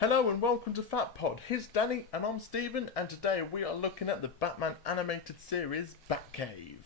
Hello and welcome to Fat Pod. Here's Danny and I'm Stephen, and today we are looking at the Batman animated series Batcave.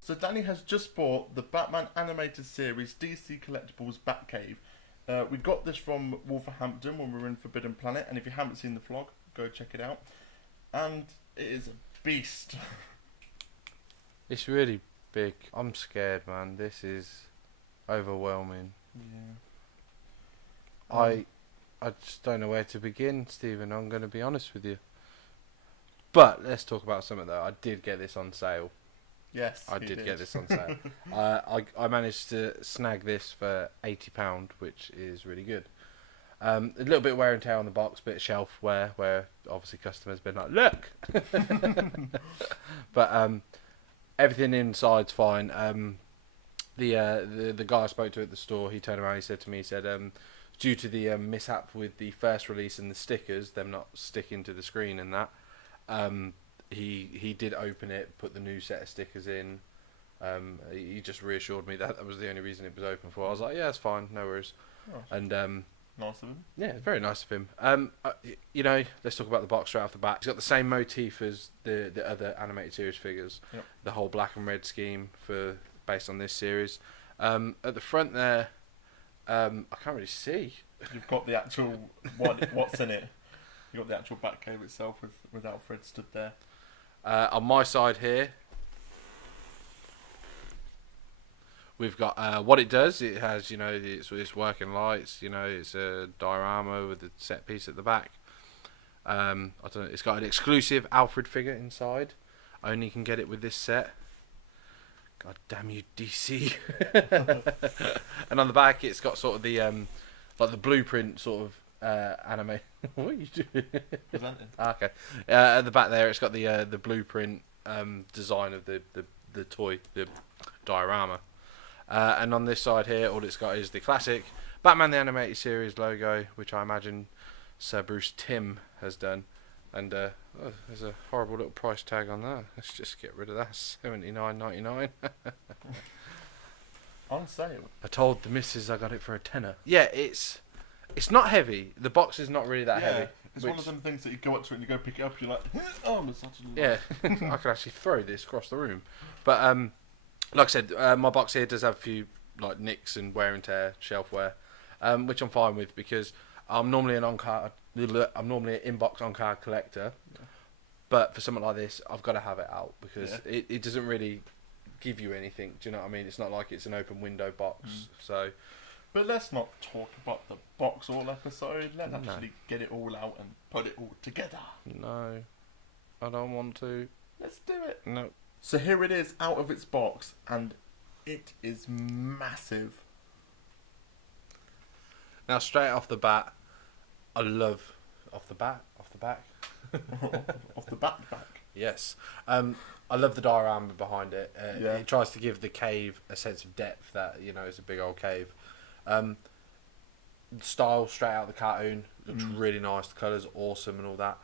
So Danny has just bought the Batman animated series DC Collectables Batcave. We got this from Wolverhampton when we were in Forbidden Planet, and if you haven't seen the vlog, go check it out. And it is a beast. It's really big. I'm scared, man. This is overwhelming. Yeah. I just don't know where to begin, Stephen. I'm going to be honest with you. But let's talk about something though. I did get this on sale. Yes, I did get this on sale. I managed to snag this for £80, which is really good. A little bit of wear and tear on the box, bit of shelf wear, where obviously customers been like, look. But everything inside's fine. The guy I spoke to at the store, he turned around, he said to me, due to the mishap with the first release and the stickers, them not sticking to the screen and that, he did open it, put the new set of stickers in. He just reassured me that was the only reason it was open for. I was like, yeah, it's fine, no worries. Oh. And nice of him. yeah, very nice of him. Let's talk about the box right off the bat. It's got the same motif as the other animated series figures. Yep. The whole black and red scheme based on this series. At the front there, I can't really see. You've got the actual what's in it. You've got the actual Batcave itself with Alfred stood there. On my side here, we've got what it does. It has, it's working lights. It's a diorama with a set piece at the back. I don't know. It's got an exclusive Alfred figure inside. Only can get it with this set. God damn you, DC! And on the back, it's got sort of the like the blueprint sort of anime. What are you doing? Presenting. Okay. At the back there, it's got the blueprint design of the toy, the diorama. And on this side here, all it's got is the classic Batman the Animated Series logo, which I imagine Sir Bruce Timm has done. And there's a horrible little price tag on that. Let's just get rid of that. $79.99. On sale. I told the missus I got it for a tenner. Yeah, it's not heavy. The box is not really that heavy. It's one of them things that you go up to it and you go pick it up. You're like, oh, I'm such a yeah. I could actually throw this across the room. But like I said, my box here does have a few like nicks and wear and tear, shelf wear, which I'm fine with because I'm normally an inbox on card collector. Yeah. But for something like this, I've got to have it out because it doesn't really give you anything. Do you know what I mean? It's not like it's an open window box. So, but let's not talk about the box all episode. Let's actually get it all out and put it all together. No, I don't want to. Let's do it. No. So here it is out of its box, and it is massive. Now, straight off the bat, I love off the back. Off the back. Yes, I love the diorama behind it. It tries to give the cave a sense of depth that it's a big old cave. The style straight out of the cartoon looks really nice. The colours awesome and all that.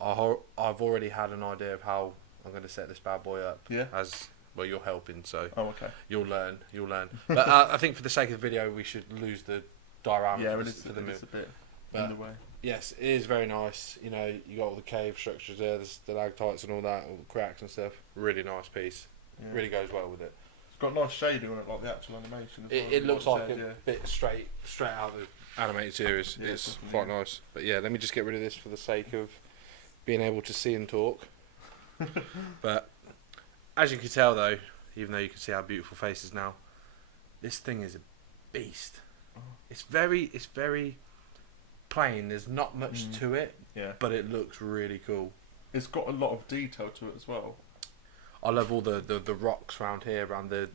I've already had an idea of how I'm going to set this bad boy up. Yeah. As well, you're helping, so okay. You'll learn. But I think for the sake of the video, we should lose the diorama for the it's a bit in the way. Yes, it is very nice. You got all the cave structures there, the stalactites and all that, all the cracks and stuff. Really nice piece. Yeah. Really goes well with it. It's got nice shading on it, like the actual animation. It looks like a bit straight out of the animated series. Yeah, it's quite nice. But yeah, let me just get rid of this for the sake of being able to see and talk. But as you can tell, though, even though you can see our beautiful faces now, this thing is a beast. It's very plain. There's not much to it, but it looks really cool. It's got a lot of detail to it as well. I love all the rocks around here, around the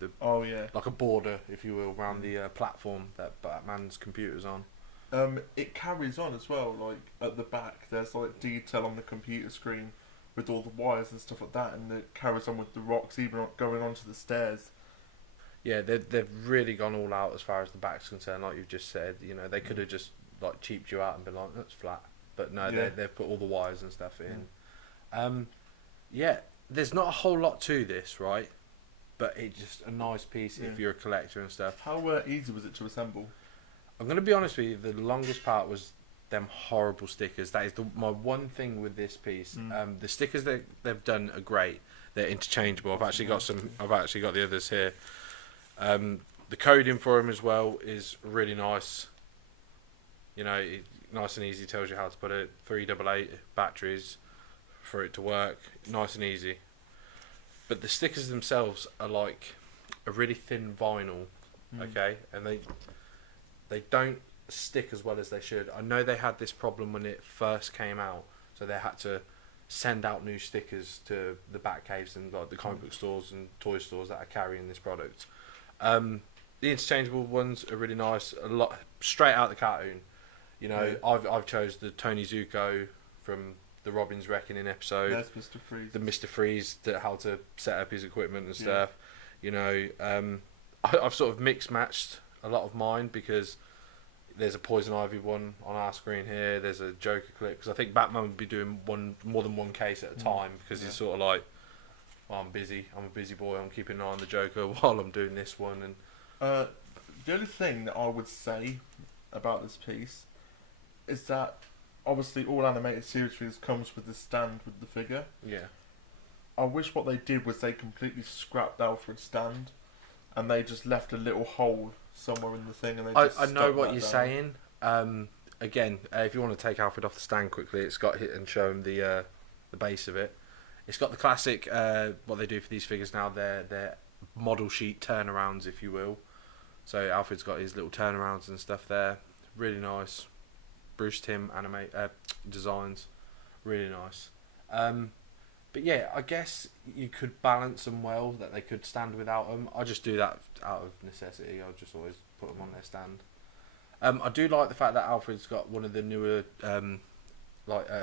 like a border, if you will, around the platform that Batman's computer's on. It carries on as well. Like at the back, there's like detail on the computer screen with all the wires and stuff like that, and it carries on with the rocks, even going onto the stairs. Yeah, they've really gone all out as far as the back's concerned. Like you've just said, they could have just like cheaped you out and been like, that's flat. but no, Yeah. they've put all the wires and stuff in. Yeah, there's not a whole lot to this, right? But it's just a nice piece if you're a collector and stuff. How easy was it to assemble? I'm going to be honest with you, the longest part was them horrible stickers. That is my one thing with this piece. The stickers that they've done are great. They're interchangeable. I've actually got the others here. The coding for them as well is really nice. You know, nice and easy. Tells you how to put it. 388 batteries for it to work. Nice and easy. But the stickers themselves are like a really thin vinyl, okay, and they don't stick as well as they should. I know they had this problem when it first came out, so they had to send out new stickers to the Batcaves and like the comic book stores and toy stores that are carrying this product. The interchangeable ones are really nice, a lot straight out the cartoon. You know, I've chose the Tony Zuko from the Robin's Reckoning episode. There's Mr. Freeze. The Mr. Freeze, how to set up his equipment and stuff. You know, I've sort of mixed matched a lot of mine because there's a Poison Ivy one on our screen here. There's a Joker clip because I think Batman would be doing more than one case at a time because he's sort of like, well, I'm busy. I'm a busy boy. I'm keeping an eye on the Joker while I'm doing this one. And the only thing that I would say about this piece is that obviously all animated series comes with the stand with the figure. Yeah. I wish what they did was they completely scrapped Alfred's stand and they just left a little hole somewhere in the thing and they just I know stuck what that you're down. saying. Again, if you want to take Alfred off the stand quickly, it's got hit and show him the base of it. It's got the classic what they do for these figures now. They're model sheet turnarounds, if you will. So Alfred's got his little turnarounds and stuff there. Really nice. Bruce Timm designs, really nice. But yeah, I guess you could balance them well, that they could stand without them. I just do that out of necessity. I'll just always put them on their stand. I do like the fact that Alfred's got one of the newer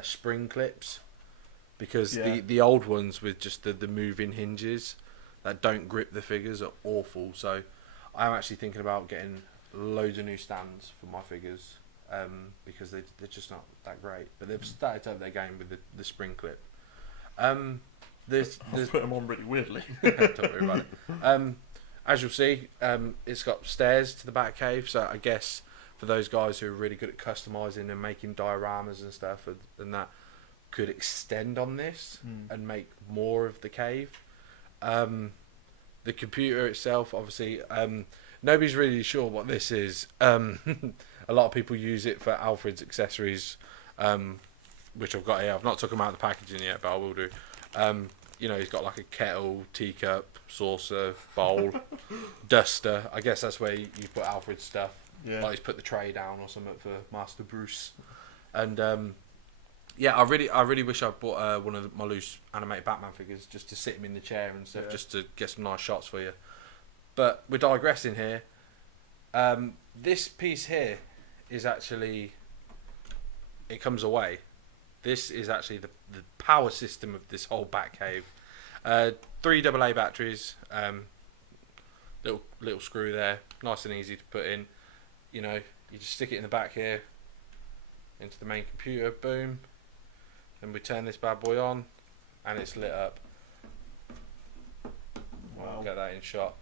spring clips, because the old ones with just the moving hinges that don't grip the figures are awful. So I'm actually thinking about getting loads of new stands for my figures. Because they're just not that great, but they've started to have their game with the spring clip. There's I've put them on really weirdly. Don't worry about it. As you'll see, it's got stairs to the Batcave, so I guess for those guys who are really good at customising and making dioramas and stuff, and that could extend on this and make more of the cave. The computer itself, obviously, nobody's really sure what this is. A lot of people use it for Alfred's accessories, which I've got here. I've not took them out of the packaging yet, but I will do. You know, he's got like a kettle, teacup, saucer, bowl, duster. I guess that's where you put Alfred's stuff. Yeah. Like he's put the tray down or something for Master Bruce. And I really wish I bought one of my loose animated Batman figures just to sit him in the chair and stuff, just to get some nice shots for you. But we're digressing here. This piece here is actually, it comes away. This is actually the power system of this whole Batcave. 3 AA batteries, little screw there, nice and easy to put in. You know, you just stick it in the back here, into the main computer, boom. Then we turn this bad boy on, and it's lit up. Wow. Get that in shot.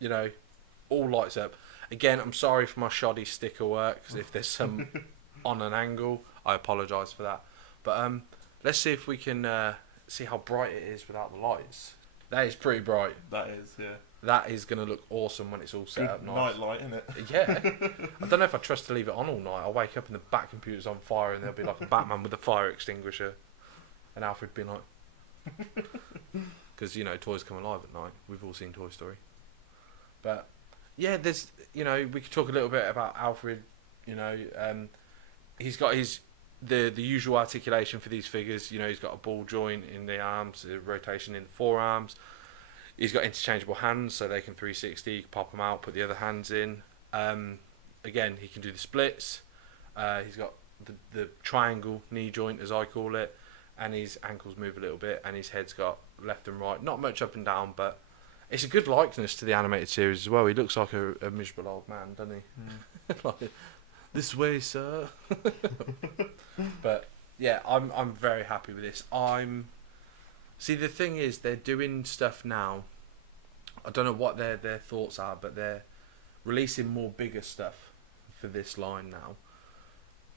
You know, all lights up. Again, I'm sorry for my shoddy sticker work, because if there's some on an angle, I apologise for that. But let's see if we can see how bright it is without the lights. That is pretty bright. That is, yeah. That is going to look awesome when it's all set up nice. Night light, isn't it? Yeah. I don't know if I trust to leave it on all night. I'll wake up and the back computer's on fire and there'll be like a Batman with a fire extinguisher. And Alfred being like... Because, you know, toys come alive at night. We've all seen Toy Story. But, yeah, there's... You know, we could talk a little bit about Alfred. You know, he's got the usual articulation for these figures. You know, he's got a ball joint in the arms, a rotation in the forearms. He's got interchangeable hands, so they can 360, you can pop them out, put the other hands in. Again, he can do the splits. He's got the triangle knee joint, as I call it, and his ankles move a little bit, and his head's got left and right. Not much up and down, but it's a good likeness to the animated series as well. He looks like a miserable old man, doesn't he? Like, This way, sir. But yeah, I'm very happy with this. See, the thing is, they're doing stuff now. I don't know what their thoughts are, but they're releasing more bigger stuff for this line now.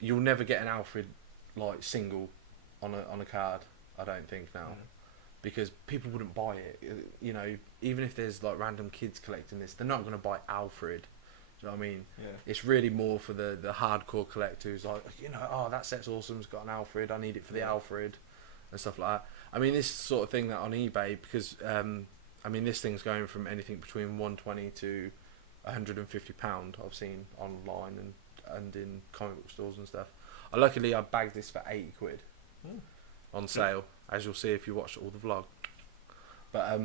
You'll never get an Alfred like single on a card, I don't think now, because people wouldn't buy it. You know, even if there's like random kids collecting this, they're not going to buy Alfred. Do you know what I mean? Yeah. It's really more for the hardcore collector who's like, you know, oh, that set's awesome, it's got an Alfred, I need it for the Alfred and stuff like that. I mean, this sort of thing that on eBay, because I mean, this thing's going from anything between £120 to £150 I've seen online and in comic book stores and stuff. Luckily I bagged this for £80 on sale, as you'll see if you watch all the vlog. But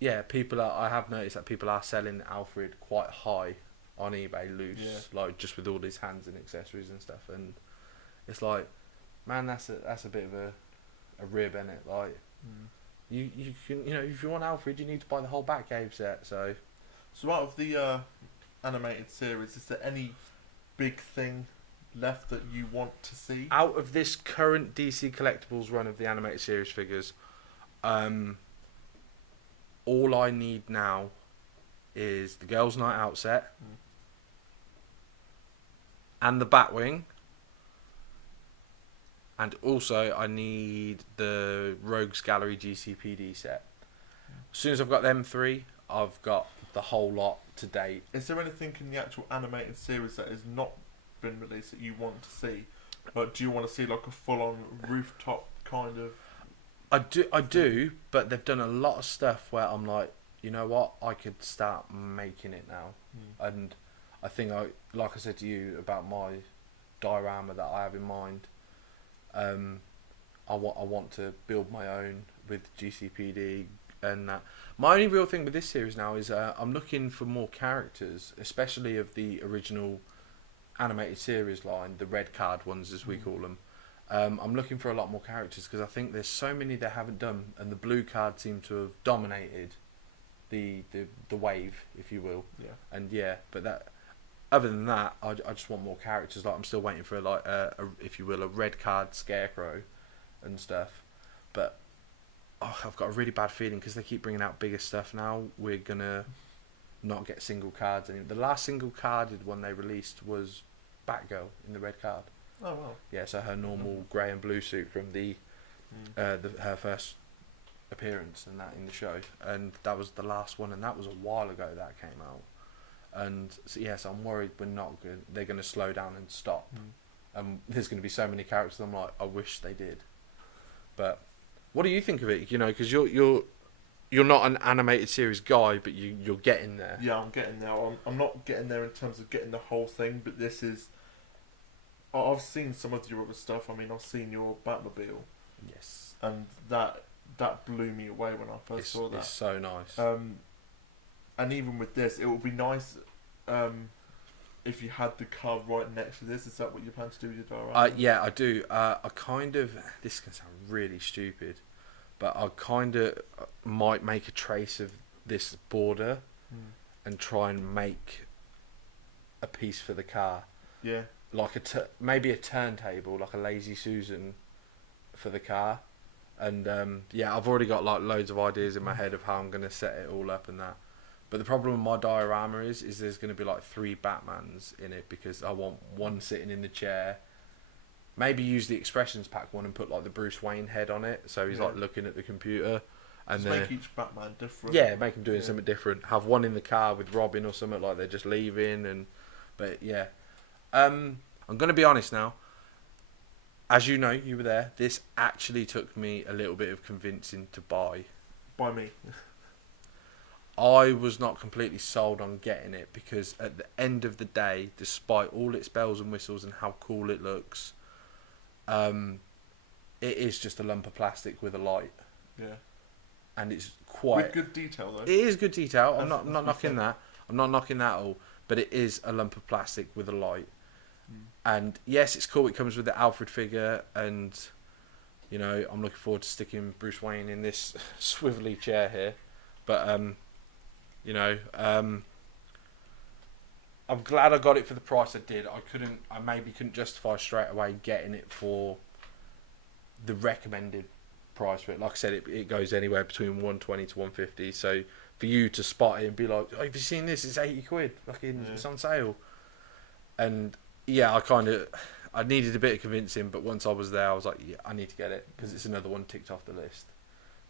yeah, I have noticed that people are selling Alfred quite high on eBay loose, like just with all his hands and accessories and stuff, and it's like, man, that's a bit of a rib, innit? Like you can, you know, if you want Alfred, you need to buy the whole Batcave set. So out of the animated series, is there any big thing left that you want to see? Out of this current DC Collectables run of the animated series figures, all I need now is the Girls' Night Out set and the Batwing, and also I need the Rogues Gallery GCPD set. As soon as I've got them three, I've got the whole lot to date. Is there anything in the actual animated series that has not been released that you want to see? Like, do you want to see like a full-on rooftop kind of? I do, but they've done a lot of stuff where I'm like, you know what, I could start making it now. And I think like I said to you about my diorama that I have in mind, I want to build my own with GCPD and that. My only real thing with this series now is I'm looking for more characters, especially of the original animated series line, the red card ones as we call them. I'm looking for a lot more characters because I think there's so many they haven't done, and the blue card seem to have dominated the wave, if you will. Yeah. And yeah, but that, other than that, I just want more characters. Like, I'm still waiting for like if you will, a red card Scarecrow and stuff. But I've got a really bad feeling because they keep bringing out bigger stuff now. We're gonna not get single cards anymore. The last single carded one they released was Batgirl in the red card. Oh wow. Yeah, so her normal grey and blue suit from her first appearance and that in the show, and that was the last one, and that was a while ago that came out. And so, yes, I'm worried we're not good. They're going to slow down and stop. There's going to be so many characters. I'm like, I wish they did. But what do you think of it? You know, because you're not an animated series guy, but you're getting there. Yeah, I'm getting there. I'm not getting there in terms of getting the whole thing, but this is. I've seen some of your other stuff. I mean, I've seen your Batmobile. Yes. And that blew me away when I first saw that. It's so nice. And even with this, it would be nice if you had the car right next to this. Is that what you plan to do with your diorama? Yeah, I do. I kind of. This can sound really stupid, but I kind of might make a trace of this border and try and make a piece for the car. Yeah. Like maybe a turntable, like a Lazy Susan for the car. And yeah, I've already got like loads of ideas in my head of how I'm going to set it all up and that. But the problem with my diorama is there's going to be like 3 Batmans in it, because I want one sitting in the chair. Maybe use the expressions pack one and put like the Bruce Wayne head on it, so he's like looking at the computer. And just make each Batman different. Yeah, make him doing something different. Have one in the car with Robin or something, like they're just leaving. But yeah, I'm going to be honest now. As you know, you were there. This actually took me a little bit of convincing to buy. By me. I was not completely sold on getting it, because at the end of the day, despite all its bells and whistles and how cool it looks, it is just a lump of plastic with a light. Yeah. And it's quite... With good detail, though. It is good detail. I'm not knocking that. I'm not knocking that at all. But it is a lump of plastic with a light. And yes, it's cool. It comes with the Alfred figure, and you know, I'm looking forward to sticking Bruce Wayne in this swivelly chair here. But you know, I'm glad I got it for the price I did. I maybe couldn't justify straight away getting it for the recommended price for it. Like I said, it goes anywhere between 120 to 150. So for you to spot it and be like, oh, have you seen this? It's 80 quid. Fucking, it's on sale. And yeah, I needed a bit of convincing, but once I was there, I was like, yeah, I need to get it because it's another one ticked off the list.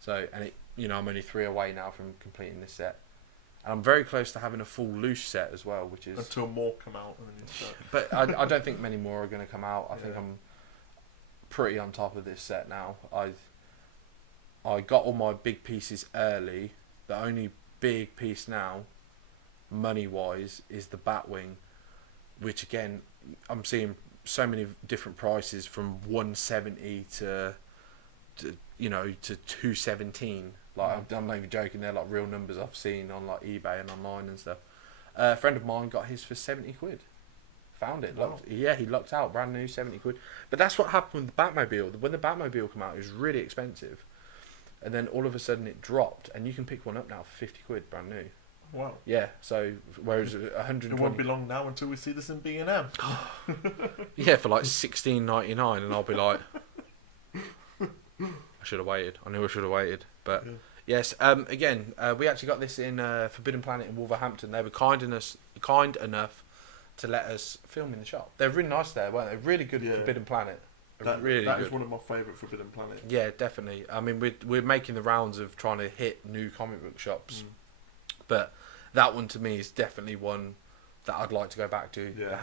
So, and I'm only 3 away now from completing this set. And I'm very close to having a full loose set as well, which is... Until more come out. But I don't think many more are going to come out. I think I'm pretty on top of this set now. I got all my big pieces early. The only big piece now, money-wise, is the Batwing, which, again, I'm seeing so many different prices from 170 to 217. Like I'm not even joking. They're like real numbers I've seen on like eBay and online and stuff. A friend of mine got his for 70 quid. Found it. Wow. He lucked out. Brand new, 70 quid. But that's what happened with the Batmobile. When the Batmobile came out, it was really expensive, and then all of a sudden it dropped, and you can pick one up now for 50 quid, brand new. Wow. Yeah. So whereas 120. It won't be long now until we see this in B&M. Yeah, for like 16.99, and I'll be like, I should have waited. I knew I should have waited. But yes, again, we actually got this in Forbidden Planet in Wolverhampton. They were kind enough to let us film in the shop. They're really nice there, weren't they? Really good Forbidden Planet. That is one of my favourite Forbidden Planet. Yeah, definitely. I mean, we're making the rounds of trying to hit new comic book shops, but that one to me is definitely one that I'd like to go back to. Yeah,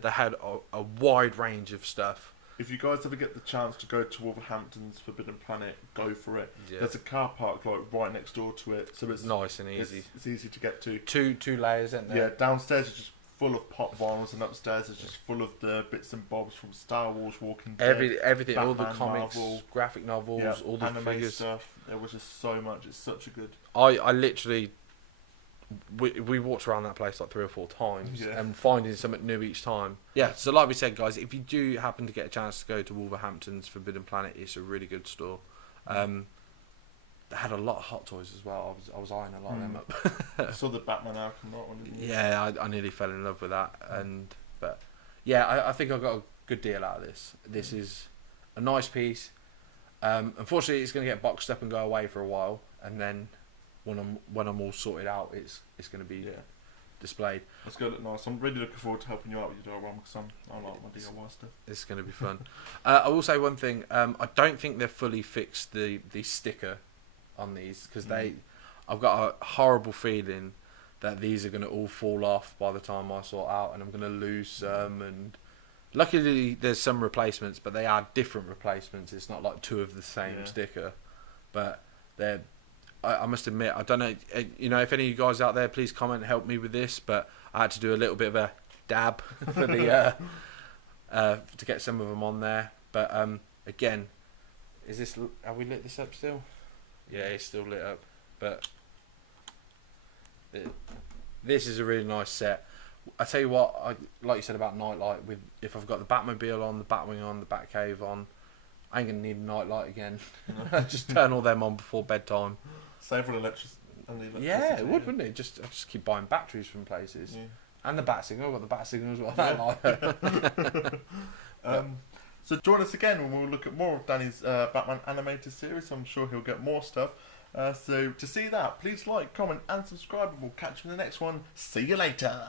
they had a wide range of stuff. If you guys ever get the chance to go to Wolverhampton's Forbidden Planet, go for it. Yeah. There's a car park like right next door to it, so it's nice and easy. It's easy to get to. Two layers, isn't there? Yeah, downstairs is just full of pop vinyls, and upstairs is just full of the bits and bobs from Star Wars, Walking Dead, everything, Batman, all the comics, Marvel, graphic novels, all the anime figures. stuff. There was just so much. It's such a good. I literally. We walked around that place like 3 or 4 times and finding something new each time. Yeah, so like we said, guys, if you do happen to get a chance to go to Wolverhampton's Forbidden Planet, it's a really good store. They had a lot of Hot Toys as well. I was eyeing a lot of them up. I saw the Batman Arkham Knight one, didn't you? Yeah, I nearly fell in love with that. But yeah, I think I got a good deal out of this. This is a nice piece. Unfortunately, it's going to get boxed up and go away for a while, and then when I'm all sorted out, it's going to be displayed. It's going to look nice. I'm really looking forward to helping you out with your diorama because I like my DIY stuff. It's going to be fun. I will say one thing. I don't think they've fully fixed the sticker on these because I've got a horrible feeling that these are going to all fall off by the time I sort out, and I'm going to lose some. And luckily, there's some replacements, but they are different replacements. It's not like 2 of the same sticker, but they're. I must admit, I don't know. If any of you guys out there, please comment and help me with this. But I had to do a little bit of a dab for the to get some of them on there. But again, have we lit this up still? Yeah, it's still lit up. But this is a really nice set. I tell you what, like you said about Nightlight, if I've got the Batmobile on, the Batwing on, the Batcave on, I ain't gonna need a Nightlight again. Just turn all them on before bedtime. Save on electricity. Yeah, it would, wouldn't it? Just keep buying batteries from places. Yeah. And the bat signal. I've got the bat signal as well. Yeah. So join us again when we'll look at more of Danny's Batman animated series. I'm sure he'll get more stuff. So to see that, please like, comment and subscribe, and we'll catch you in the next one. See you later.